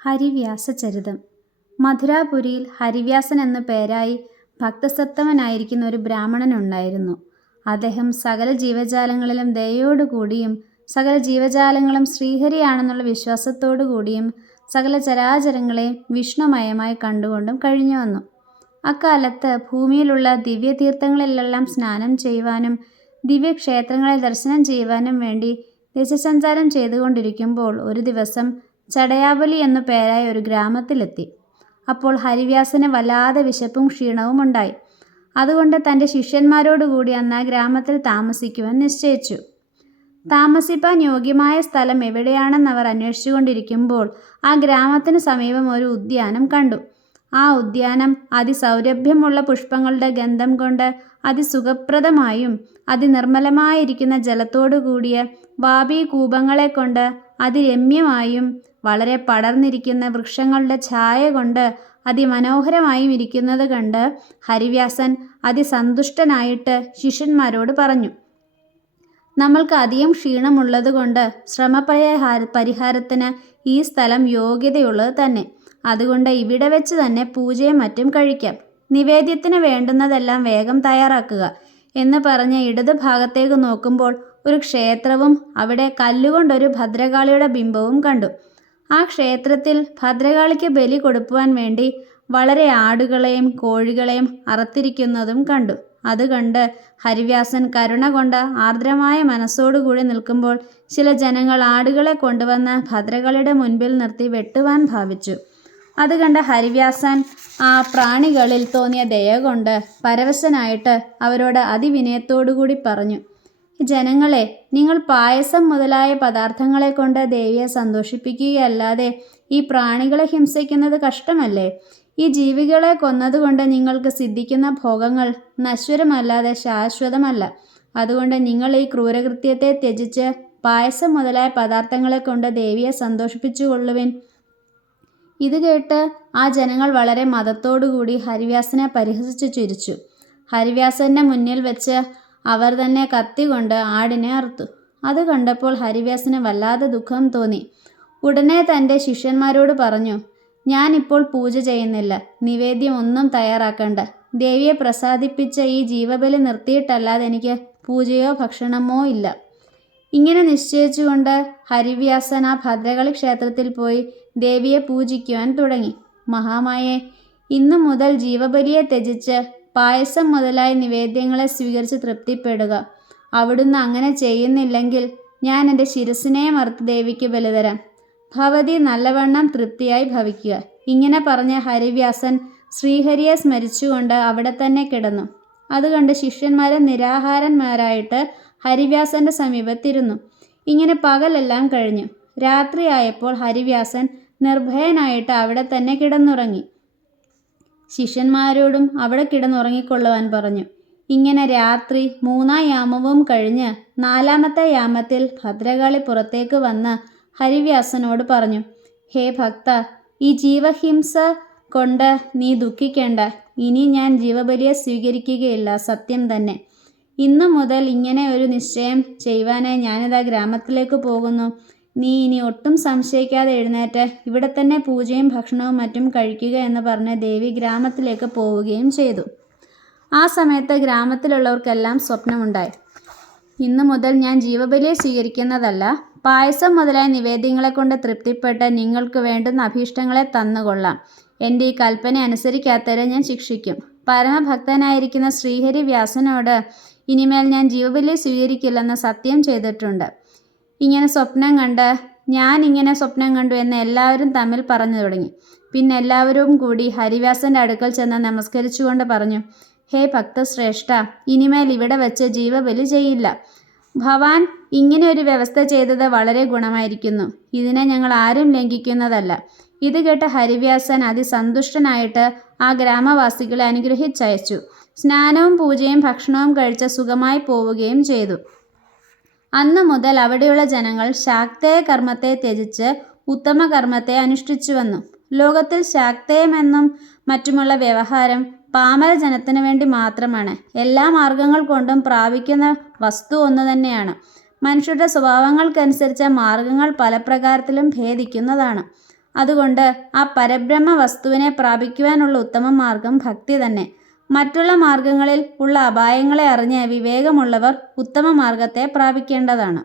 ഹരിവ്യാസചരിതം. മധുരാപുരിയിൽ ഹരിവ്യാസൻ എന്നു പേരായി ഭക്തസത്തമനായിരിക്കുന്ന ഒരു ബ്രാഹ്മണനുണ്ടായിരുന്നു. അദ്ദേഹം സകല ജീവജാലങ്ങളിലും ദയയോടുകൂടിയും സകല ജീവജാലങ്ങളും ശ്രീഹരിയാണെന്നുള്ള വിശ്വാസത്തോടുകൂടിയും സകല ചരാചരങ്ങളെയും വിഷ്ണുമയമായി കണ്ടുകൊണ്ടും കഴിഞ്ഞു വന്നു. അക്കാലത്ത് ഭൂമിയിലുള്ള ദിവ്യതീർത്ഥങ്ങളിലെല്ലാം സ്നാനം ചെയ്യുവാനും ദിവ്യക്ഷേത്രങ്ങളെ ദർശനം ചെയ്യുവാനും വേണ്ടി ദേശസഞ്ചാരം ചെയ്തുകൊണ്ടിരിക്കുമ്പോൾ ഒരു ദിവസം ചടയാവലി എന്നു പേരായ ഒരു ഗ്രാമത്തിലെത്തി. അപ്പോൾ ഹരിവ്യാസന് വല്ലാതെ വിശപ്പും ക്ഷീണവും ഉണ്ടായി. അതുകൊണ്ട് തൻ്റെ ശിഷ്യന്മാരോടുകൂടി അന്ന് ആ ഗ്രാമത്തിൽ താമസിക്കുവാൻ നിശ്ചയിച്ചു. താമസിപ്പാൻ യോഗ്യമായ സ്ഥലം എവിടെയാണെന്നവർ അന്വേഷിച്ചുകൊണ്ടിരിക്കുമ്പോൾ ആ ഗ്രാമത്തിന് സമീപം ഒരു ഉദ്യാനം കണ്ടു. ആ ഉദ്യാനം അതിസൗരഭ്യമുള്ള പുഷ്പങ്ങളുടെ ഗന്ധം കൊണ്ട് അതിസുഖപ്രദമായും അതിനിർമ്മലമായിരിക്കുന്ന ജലത്തോടു കൂടിയ വാപീകൂപങ്ങളെ കൊണ്ട് അതിരമ്യമായും വളരെ പടർന്നിരിക്കുന്ന വൃക്ഷങ്ങളുടെ ഛായ കൊണ്ട് അതിമനോഹരമായും ഇരിക്കുന്നത് കണ്ട് ഹരിവ്യാസൻ അതിസന്തുഷ്ടനായിട്ട് ശിഷ്യന്മാരോട് പറഞ്ഞു, നമ്മൾക്ക് അധികം ക്ഷീണമുള്ളതുകൊണ്ട് പരിഹാരത്തിന് ഈ സ്ഥലം യോഗ്യതയുള്ളത് തന്നെ. അതുകൊണ്ട് ഇവിടെ വെച്ച് തന്നെ പൂജയും മറ്റും കഴിക്കാം. നിവേദ്യത്തിന് വേണ്ടുന്നതെല്ലാം വേഗം തയ്യാറാക്കുക എന്ന് പറഞ്ഞ് ഇടതു ഭാഗത്തേക്ക് നോക്കുമ്പോൾ ഒരു ക്ഷേത്രവും അവിടെ കല്ലുകൊണ്ടൊരു ഭദ്രകാളിയുടെ ബിംബവും കണ്ടു. ആ ക്ഷേത്രത്തിൽ ഭദ്രകാളിക്ക് ബലി കൊടുക്കുവാൻ വേണ്ടി വളരെ ആടുകളെയും കോഴികളെയും അറുത്തിരിക്കുന്നതും കണ്ടു. അത് കണ്ട് ഹരിവ്യാസൻ കരുണ കൊണ്ട് ആർദ്രമായ മനസ്സോടുകൂടി നിൽക്കുമ്പോൾ ചില ജനങ്ങൾ ആടുകളെ കൊണ്ടുവന്ന് ഭദ്രകാളിയുടെ മുൻപിൽ നിർത്തി വെട്ടുവാൻ ഭാവിച്ചു. അത് കണ്ട് ഹരിവ്യാസൻ ആ പ്രാണികളിൽ തോന്നിയ ദയ കൊണ്ട് പരവശനായിട്ട് അവരോട് അതിവിനയത്തോടുകൂടി പറഞ്ഞു, ജനങ്ങളെ, നിങ്ങൾ പായസം മുതലായ പദാർത്ഥങ്ങളെ കൊണ്ട് ദേവിയെ സന്തോഷിപ്പിക്കുകയല്ലാതെ ഈ പ്രാണികളെ ഹിംസിക്കുന്നത് കഷ്ടമല്ലേ? ഈ ജീവികളെ കൊന്നതുകൊണ്ട് നിങ്ങൾക്ക് സിദ്ധിക്കുന്ന ഭോഗങ്ങൾ നശ്വരമല്ലാതെ ശാശ്വതമല്ല. അതുകൊണ്ട് നിങ്ങൾ ഈ ക്രൂരകൃത്യത്തെ ത്യജിച്ച് പായസം മുതലായ പദാർത്ഥങ്ങളെ കൊണ്ട് ദേവിയെ സന്തോഷിപ്പിച്ചുകൊള്ളുവിൻ. ഇത് കേട്ട് ആ ജനങ്ങൾ വളരെ മദത്തോടുകൂടി ഹരിവ്യാസനെ പരിഹസിച്ചു ചിരിച്ചു. ഹരിവ്യാസന്റെ മുന്നിൽ വെച്ച് അവർ തന്നെ കത്തി കൊണ്ട് ആടിനെ അറുത്തു. അത് കണ്ടപ്പോൾ ഹരിവ്യാസന് വല്ലാതെ ദുഃഖം തോന്നി. ഉടനെ തൻ്റെ ശിഷ്യന്മാരോട് പറഞ്ഞു, ഞാനിപ്പോൾ പൂജ ചെയ്യുന്നില്ല, നിവേദ്യം ഒന്നും തയ്യാറാക്കണ്ട. ദേവിയെ പ്രസാദിപ്പിച്ച ഈ ജീവബലി നിർത്തിയിട്ടല്ലാതെ എനിക്ക് പൂജയോ ഭക്ഷണമോ ഇല്ല. ഇങ്ങനെ നിശ്ചയിച്ചുകൊണ്ട് ഹരിവ്യാസൻ ആ ഭദ്രകാളി ക്ഷേത്രത്തിൽ പോയി ദേവിയെ പൂജിക്കുവാൻ തുടങ്ങി. മഹാമായേ, ഇന്നു മുതൽ ജീവബലിയെ ത്യജിച്ച് പായസം മുതലായ നിവേദ്യങ്ങളെ സ്വീകരിച്ച് തൃപ്തിപ്പെടുക. അവിടുന്ന് അങ്ങനെ ചെയ്യുന്നില്ലെങ്കിൽ ഞാൻ എൻ്റെ ശിരസിനെ മറുത്ത് ദേവിക്ക് ബലിതരാം. ഭവതി നല്ലവണ്ണം തൃപ്തിയായി ഭവിക്കുക. ഇങ്ങനെ പറഞ്ഞ ഹരിവ്യാസൻ ശ്രീഹരിയെ സ്മരിച്ചുകൊണ്ട് അവിടെ തന്നെ കിടന്നു. അതുകണ്ട് ശിഷ്യന്മാരെ നിരാഹാരന്മാരായിട്ട് ഹരിവ്യാസന്റെ സമീപത്തിരുന്നു. ഇങ്ങനെ പകലെല്ലാം കഴിഞ്ഞു. രാത്രിയായപ്പോൾ ഹരിവ്യാസൻ നിർഭയനായിട്ട് അവിടെ തന്നെ കിടന്നുറങ്ങി. ശിഷ്യന്മാരോടും അവിടെ കിടന്നുറങ്ങിക്കൊള്ളുവാൻ പറഞ്ഞു. ഇങ്ങനെ രാത്രി 3-ാം യാമവും കഴിഞ്ഞ് 4-ാമത്തെ യാമത്തിൽ ഭദ്രകാളി പുറത്തേക്ക് വന്ന് ഹരിവ്യാസനോട് പറഞ്ഞു, ഹേ ഭക്ത, ഈ ജീവഹിംസ കൊണ്ട് നീ ദുഃഖിക്കേണ്ട. ഇനി ഞാൻ ജീവബലിയെ സ്വീകരിക്കുകയില്ല, സത്യം തന്നെ. ഇന്നു മുതൽ ഇങ്ങനെ ഒരു നിശ്ചയം ചെയ്യുവാനായി ഞാനിതാ ഗ്രാമത്തിലേക്ക് പോകുന്നു. നീ ഇനി ഒട്ടും സംശയിക്കാതെ എഴുന്നേറ്റ് ഇവിടെ തന്നെ പൂജയും ഭക്ഷണവും മറ്റും കഴിക്കുക എന്ന് പറഞ്ഞ് ദേവി ഗ്രാമത്തിലേക്ക് പോവുകയും ചെയ്തു. ആ സമയത്ത് ഗ്രാമത്തിലുള്ളവർക്കെല്ലാം സ്വപ്നമുണ്ടായി. ഇന്നു മുതൽ ഞാൻ ജീവബലിയെ സ്വീകരിക്കുന്നതല്ല, പായസം മുതലായ നിവേദ്യങ്ങളെ കൊണ്ട് തൃപ്തിപ്പെട്ട് നിങ്ങൾക്ക് വേണ്ടുന്ന അഭീഷ്ടങ്ങളെ തന്നുകൊള്ളാം. എൻ്റെ ഈ കൽപ്പന അനുസരിക്കാത്തവരെ ഞാൻ ശിക്ഷിക്കും. പരമഭക്തനായിരിക്കുന്ന ശ്രീഹരി വ്യാസനോട് ഇനിമേൽ ഞാൻ ജീവബലി സ്വീകരിക്കില്ലെന്ന് സത്യം ചെയ്തിട്ടുണ്ട്. ഇങ്ങനെ സ്വപ്നം കണ്ട് ഞാനിങ്ങനെ സ്വപ്നം കണ്ടു എന്ന് എല്ലാവരും തമ്മിൽ പറഞ്ഞു തുടങ്ങി. പിന്നെ എല്ലാവരും കൂടി ഹരിവ്യാസന്റെ അടുക്കൽ ചെന്ന് നമസ്കരിച്ചുകൊണ്ട് പറഞ്ഞു, ഹേ ഭക്തശ്രേഷ്ഠ, ഇനിമേൽ ഇവിടെ വെച്ച് ജീവബലി ചെയ്യില്ല. ഭവാൻ ഇങ്ങനെ ഒരു വ്യവസ്ഥ ചെയ്തത് വളരെ ഗുണമായിരിക്കുന്നു. ഇതിനെ ഞങ്ങൾ ആരും ലംഘിക്കുന്നതല്ല. ഇത് കേട്ട ഹരിവ്യാസൻ അതിസന്തുഷ്ടനായിട്ട് ആ ഗ്രാമവാസികളെ അനുഗ്രഹിച്ചയച്ചു. സ്നാനവും പൂജയും ഭക്ഷണവും കഴിച്ച് സുഖമായി പോവുകയും ചെയ്തു. അന്നു മുതൽ അവിടെയുള്ള ജനങ്ങൾ ശാക്തേയ കർമ്മത്തെ ത്യജിച്ച് ഉത്തമ കർമ്മത്തെ അനുഷ്ഠിച്ചു വന്നു. ലോകത്തിൽ ശാക്തേയമെന്നും മറ്റുമുള്ള വ്യവഹാരം പാമര ജനത്തിനു വേണ്ടി മാത്രമാണ്. എല്ലാ മാർഗങ്ങൾ കൊണ്ടും പ്രാപിക്കുന്ന വസ്തു ഒന്നു തന്നെയാണ്. മനുഷ്യരുടെ സ്വഭാവങ്ങൾക്കനുസരിച്ച് മാർഗങ്ങൾ പല പ്രകാരത്തിലും ഭേദിക്കുന്നതാണ്. അതുകൊണ്ട് ആ പരബ്രഹ്മ വസ്തുവിനെ പ്രാപിക്കുവാനുള്ള ഉത്തമ മാർഗം ഭക്തി തന്നെ. മറ്റുള്ള മാർഗങ്ങളിൽ ഉള്ള അപായങ്ങളെ അറിഞ്ഞ് വിവേകമുള്ളവർ ഉത്തമ മാർഗത്തെ പ്രാപിക്കേണ്ടതാണ്.